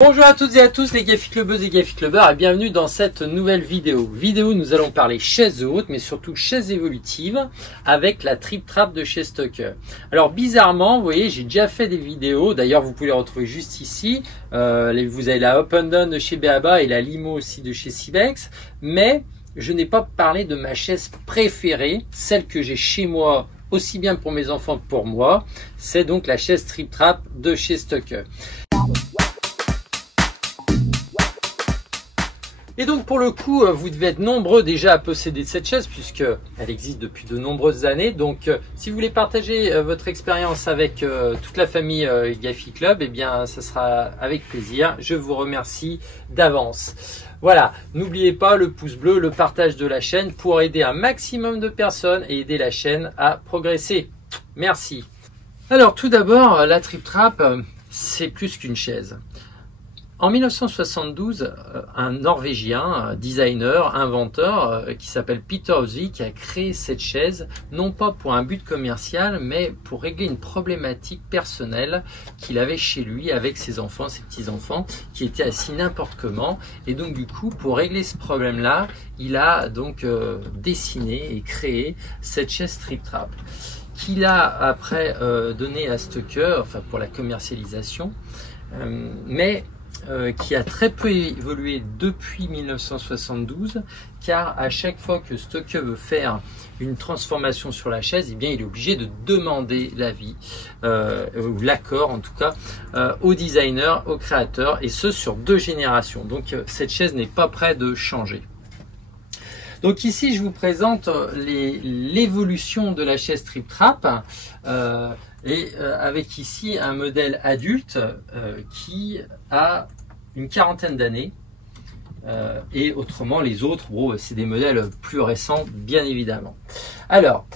Bonjour à toutes et à tous les Gafi Clubbeuses et Gafi Clubbeurs et bienvenue dans cette nouvelle vidéo. Nous allons parler chaises hautes mais surtout chaises évolutives avec la Trip Trap de chez Stocker. Alors bizarrement, vous voyez, j'ai déjà fait des vidéos, d'ailleurs vous pouvez les retrouver juste ici. Vous avez la Up and Down de chez Beaba et la Limo aussi de chez Cibex, mais je n'ai pas parlé de ma chaise préférée, celle que j'ai chez moi aussi bien pour mes enfants que pour moi. C'est donc la chaise Trip Trap de chez Stocker. Et donc pour le coup, vous devez être nombreux déjà à posséder cette chaise puisque elle existe depuis de nombreuses années. Donc si vous voulez partager votre expérience avec toute la famille Gafi Club, eh bien ça sera avec plaisir. Je vous remercie d'avance. Voilà, n'oubliez pas le pouce bleu, le partage de la chaîne pour aider un maximum de personnes et aider la chaîne à progresser. Merci. Alors tout d'abord, la Trip Trap, c'est plus qu'une chaise. En 1972, un Norvégien, un designer, inventeur, qui s'appelle Peter Ovzvik, a créé cette chaise, non pas pour un but commercial, mais pour régler une problématique personnelle qu'il avait chez lui avec ses enfants, ses petits-enfants, qui étaient assis n'importe comment. Et donc du coup, pour régler ce problème-là, il a donc dessiné et créé cette chaise Trip Trap, qu'il a après donné à Stocker, enfin pour la commercialisation, mais qui a très peu évolué depuis 1972, car à chaque fois que Stocker veut faire une transformation sur la chaise, eh bien, il est obligé de demander l'avis, ou l'accord en tout cas, au designer, au créateur, et ce sur 2 générations. Donc cette chaise n'est pas près de changer. Donc ici, je vous présente l'évolution de la chaise Trip Trap, avec ici un modèle adulte qui a une quarantaine d'années, et autrement les autres, bon, c'est des modèles plus récents bien évidemment. Alors,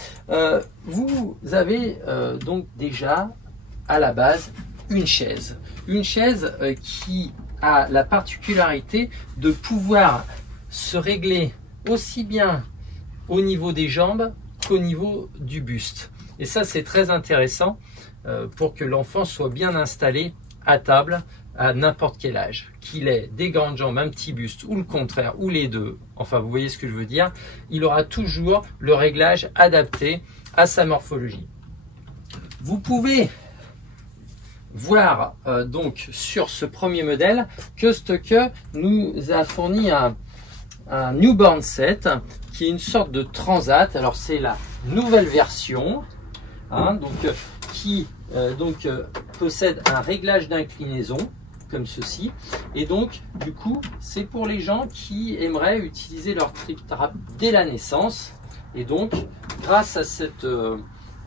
vous avez donc déjà à la base une chaise qui a la particularité de pouvoir se régler aussi bien au niveau des jambes qu'au niveau du buste. Et ça, c'est très intéressant pour que l'enfant soit bien installé à table à n'importe quel âge. Qu'il ait des grandes jambes, un petit buste ou le contraire, ou les deux. Enfin, vous voyez ce que je veux dire. Il aura toujours le réglage adapté à sa morphologie. Vous pouvez voir donc sur ce premier modèle que Stocker nous a fourni un newborn set qui est une sorte de transat. Alors c'est la nouvelle version, qui possède un réglage d'inclinaison comme ceci, et donc du coup c'est pour les gens qui aimeraient utiliser leur Trip Trap dès la naissance. Et donc grâce à cet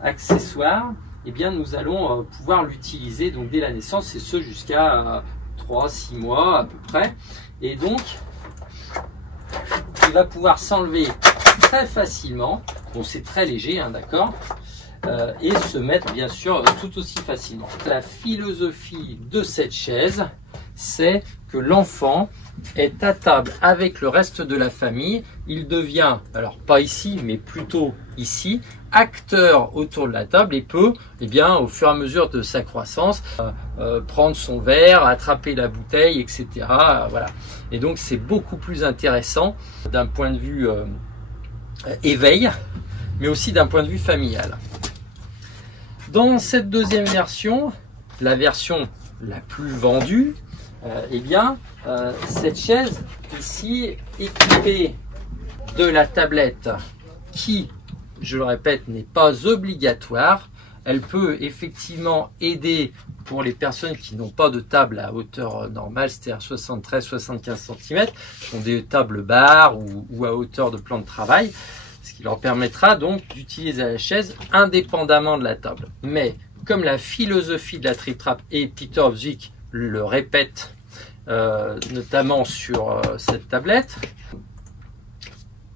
accessoire, eh bien nous allons pouvoir l'utiliser donc dès la naissance, et ce jusqu'à 3-6 mois à peu près. Et donc il va pouvoir s'enlever très facilement, bon c'est très léger, d'accord, et se mettre bien sûr tout aussi facilement. La philosophie de cette chaise, c'est que l'enfant est à table avec le reste de la famille. Il devient, alors pas ici mais plutôt ici, acteur autour de la table, et peut, eh bien, au fur et à mesure de sa croissance, prendre son verre, attraper la bouteille, etc. Voilà. Et donc c'est beaucoup plus intéressant d'un point de vue éveil, mais aussi d'un point de vue familial. Dans cette deuxième version, la version la plus vendue, eh bien, cette chaise ici équipée de la tablette qui, je le répète, n'est pas obligatoire. Elle peut effectivement aider pour les personnes qui n'ont pas de table à hauteur normale, c'est-à-dire 73-75 cm, qui ont des tables barres ou à hauteur de plan de travail, ce qui leur permettra donc d'utiliser la chaise indépendamment de la table. Mais comme la philosophie de la Trip Trap, et Peter Ovzvik le répète notamment sur cette tablette,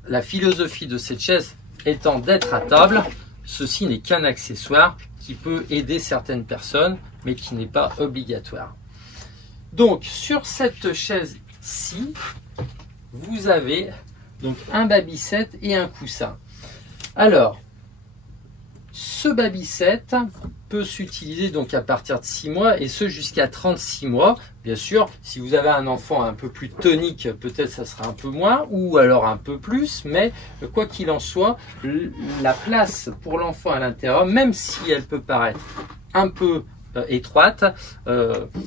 la philosophie de cette chaise étant d'être à table, ceci n'est qu'un accessoire qui peut aider certaines personnes, mais qui n'est pas obligatoire. Donc sur cette chaise-ci, vous avez donc un baby set et un coussin. Alors, ce baby set peut s'utiliser donc à partir de 6 mois et ce jusqu'à 36 mois. Bien sûr, si vous avez un enfant un peu plus tonique, peut-être ça sera un peu moins ou alors un peu plus, mais quoi qu'il en soit, la place pour l'enfant à l'intérieur, même si elle peut paraître un peu étroite,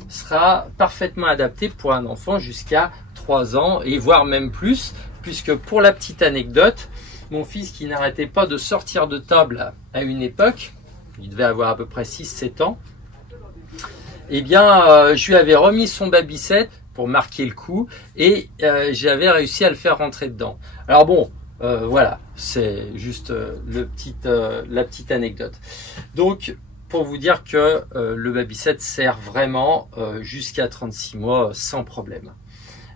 sera parfaitement adaptée pour un enfant jusqu'à 3 ans et voire même plus, puisque pour la petite anecdote, mon fils qui n'arrêtait pas de sortir de table à une époque, il devait avoir à peu près 6-7 ans, eh bien je lui avais remis son baby-set pour marquer le coup et j'avais réussi à le faire rentrer dedans. Alors bon, voilà, c'est juste la petite anecdote. Donc pour vous dire que le baby-set sert vraiment jusqu'à 36 mois sans problème.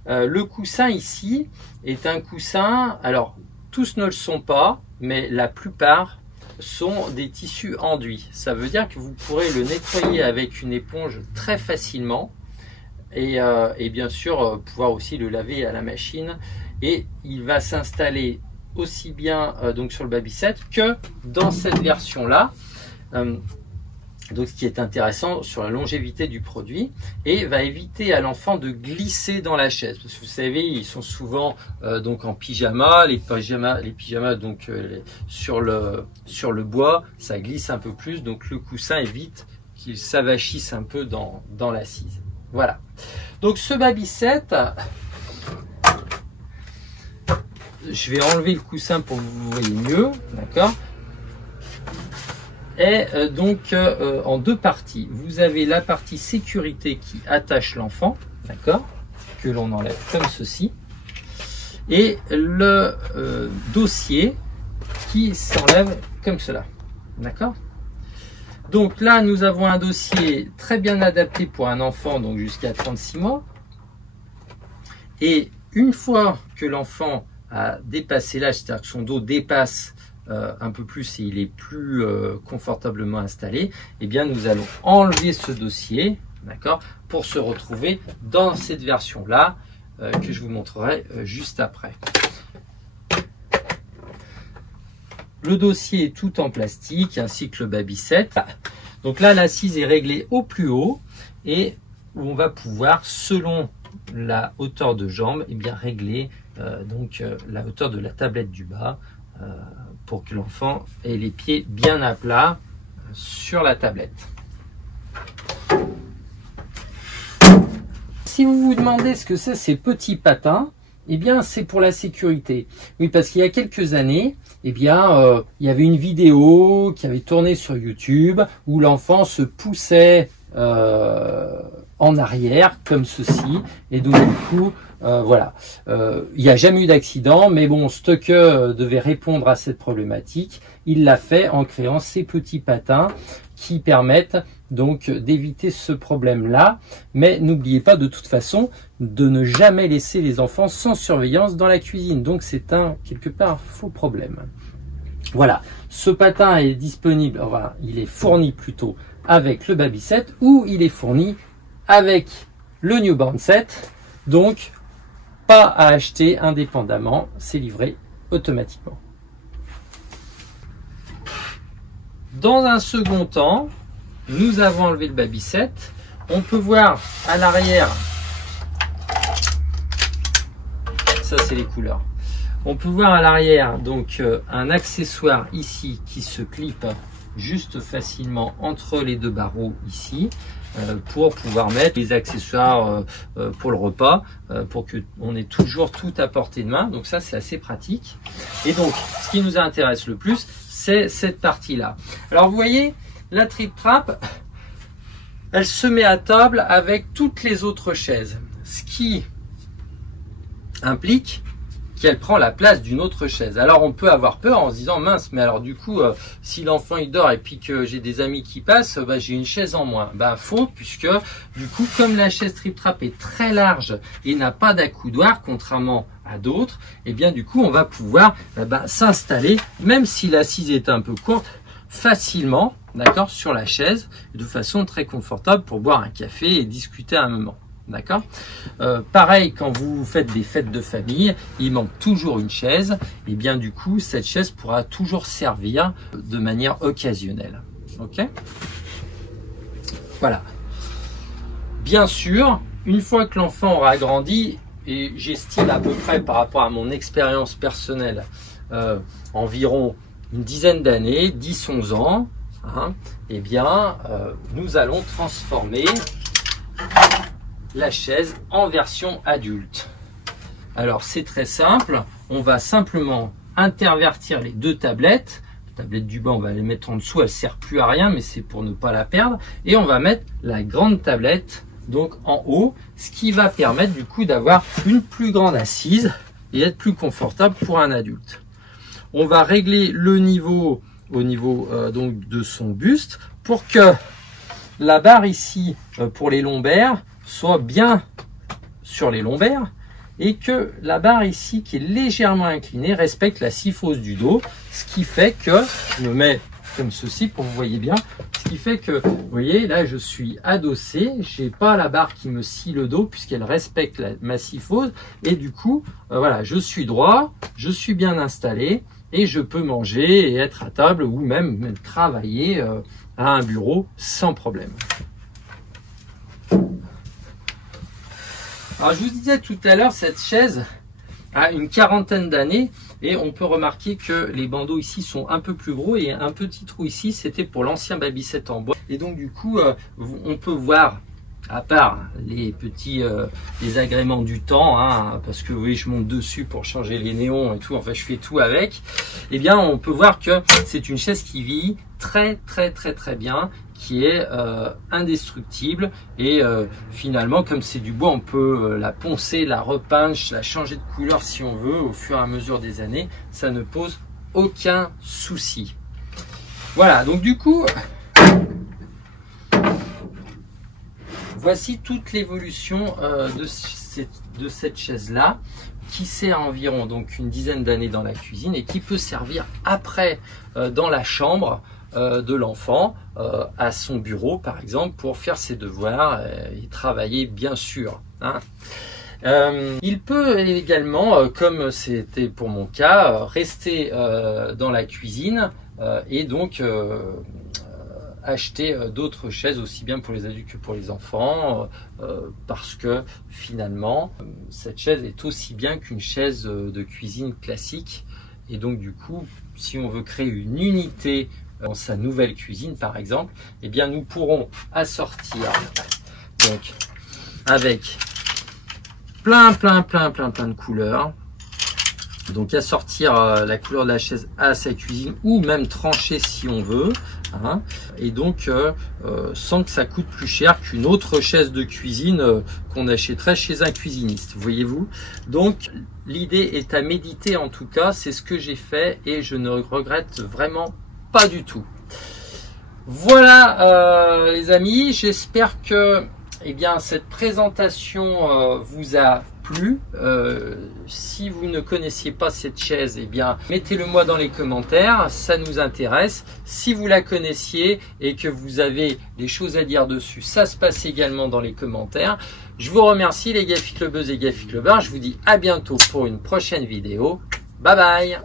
Le coussin ici est un coussin, alors tous ne le sont pas, mais la plupart sont des tissus enduits. Ça veut dire que vous pourrez le nettoyer avec une éponge très facilement et bien sûr pouvoir aussi le laver à la machine et il va s'installer aussi bien donc sur le baby-set que dans cette version-là. Donc ce qui est intéressant sur la longévité du produit et va éviter à l'enfant de glisser dans la chaise parce que vous savez ils sont souvent donc en pyjama, les pyjamas donc sur le bois ça glisse un peu plus, donc le coussin évite qu'il s'avachisse un peu dans l'assise. Voilà, donc ce baby-set, je vais enlever le coussin pour que vous voyez mieux, d'accord, est donc en deux parties. Vous avez la partie sécurité qui attache l'enfant, d'accord, que l'on enlève comme ceci, et le dossier qui s'enlève comme cela, d'accord. Donc là nous avons un dossier très bien adapté pour un enfant, donc jusqu'à 36 mois, et une fois que l'enfant a dépassé l'âge, c'est-à-dire que son dos dépasse un peu plus et il est plus confortablement installé, eh bien nous allons enlever ce dossier, d'accord, pour se retrouver dans cette version là que je vous montrerai juste après. Le dossier est tout en plastique ainsi que le baby-set. Donc là l'assise est réglée au plus haut et où on va pouvoir, selon la hauteur de jambe, eh bien régler la hauteur de la tablette du bas pour que l'enfant ait les pieds bien à plat sur la tablette. Si vous vous demandez ce que c'est ces petits patins, eh bien c'est pour la sécurité. Oui, parce qu'il y a quelques années, eh bien il y avait une vidéo qui avait tourné sur YouTube où l'enfant se poussait en arrière comme ceci, et donc du coup voilà, il n'y a jamais eu d'accident, mais bon, Stokke devait répondre à cette problématique. Il l'a fait en créant ces petits patins qui permettent donc d'éviter ce problème-là. Mais n'oubliez pas de toute façon de ne jamais laisser les enfants sans surveillance dans la cuisine. Donc c'est quelque part un faux problème. Voilà, ce patin est disponible, enfin, il est fourni plutôt avec le baby-set ou il est fourni avec le newborn set. Donc pas à acheter indépendamment, c'est livré automatiquement. Dans un second temps, nous avons enlevé le baby-set. On peut voir à l'arrière, ça c'est les couleurs. On peut voir à l'arrière donc un accessoire ici qui se clip juste facilement entre les deux barreaux ici, pour pouvoir mettre les accessoires pour le repas, pour que on ait toujours tout à portée de main. Donc ça c'est assez pratique. Et donc ce qui nous intéresse le plus, c'est cette partie là. Alors vous voyez, la Trip Trap, elle se met à table avec toutes les autres chaises, ce qui implique qu'elle prend la place d'une autre chaise. Alors on peut avoir peur en se disant mince, mais alors du coup si l'enfant il dort et puis que j'ai des amis qui passent, bah, j'ai une chaise en moins. Bah faux, puisque du coup comme la chaise Trip Trap est très large et n'a pas d'accoudoir contrairement à d'autres, et bien du coup on va pouvoir s'installer, même si l'assise est un peu courte, facilement, d'accord, sur la chaise, de façon très confortable pour boire un café et discuter un moment. D'accord. Pareil, quand vous faites des fêtes de famille, il manque toujours une chaise. Et bien du coup, cette chaise pourra toujours servir de manière occasionnelle. Ok. Voilà. Bien sûr, une fois que l'enfant aura grandi, et j'estime à peu près par rapport à mon expérience personnelle, environ une dizaine d'années, 10-11 ans, hein, eh bien, nous allons transformer la chaise en version adulte. Alors, c'est très simple. On va simplement intervertir les deux tablettes. La tablette du bas, on va les mettre en dessous. Elle ne sert plus à rien, mais c'est pour ne pas la perdre. Et on va mettre la grande tablette donc en haut, ce qui va permettre du coup d'avoir une plus grande assise et être plus confortable pour un adulte. On va régler le niveau au niveau donc de son buste pour que la barre ici pour les lombaires soit bien sur les lombaires et que la barre ici qui est légèrement inclinée respecte la syphose du dos, ce qui fait que je me mets comme ceci pour que vous voyez bien, ce qui fait que vous voyez là je suis adossé, j'ai pas la barre qui me scie le dos puisqu'elle respecte ma syphose et du coup voilà, je suis droit, je suis bien installé et je peux manger et être à table ou même travailler à un bureau sans problème. Alors je vous disais tout à l'heure, cette chaise a une quarantaine d'années et on peut remarquer que les bandeaux ici sont un peu plus gros et un petit trou ici, c'était pour l'ancien Babysette en bois. Et donc du coup, on peut voir, à part les petits désagréments du temps, hein, parce que oui, je monte dessus pour changer les néons et tout, enfin je fais tout avec, eh bien on peut voir que c'est une chaise qui vit très bien, qui est indestructible et finalement comme c'est du bois on peut la poncer, la repeindre, la changer de couleur si on veut au fur et à mesure des années, ça ne pose aucun souci. Voilà, donc du coup voici toute l'évolution de cette chaise là qui sert environ donc une dizaine d'années dans la cuisine et qui peut servir après dans la chambre de l'enfant à son bureau par exemple pour faire ses devoirs et travailler bien sûr, hein. Il peut également, comme c'était pour mon cas, rester dans la cuisine et donc acheter d'autres chaises aussi bien pour les adultes que pour les enfants parce que finalement cette chaise est aussi bien qu'une chaise de cuisine classique et donc du coup si on veut créer une unité dans sa nouvelle cuisine par exemple, eh bien nous pourrons assortir donc avec plein de couleurs. Donc assortir la couleur de la chaise à sa cuisine ou même trancher si on veut, hein, et donc sans que ça coûte plus cher qu'une autre chaise de cuisine qu'on achèterait chez un cuisiniste, voyez-vous. Donc l'idée est à méditer en tout cas, c'est ce que j'ai fait et je ne regrette vraiment pas du tout. Voilà les amis, j'espère que eh bien, cette présentation vous a plu. Si vous ne connaissiez pas cette chaise, eh bien, mettez-le moi dans les commentaires, ça nous intéresse. Si vous la connaissiez et que vous avez des choses à dire dessus, ça se passe également dans les commentaires. Je vous remercie les gars, le buzz et Gafi Club. Je vous dis à bientôt pour une prochaine vidéo. Bye bye.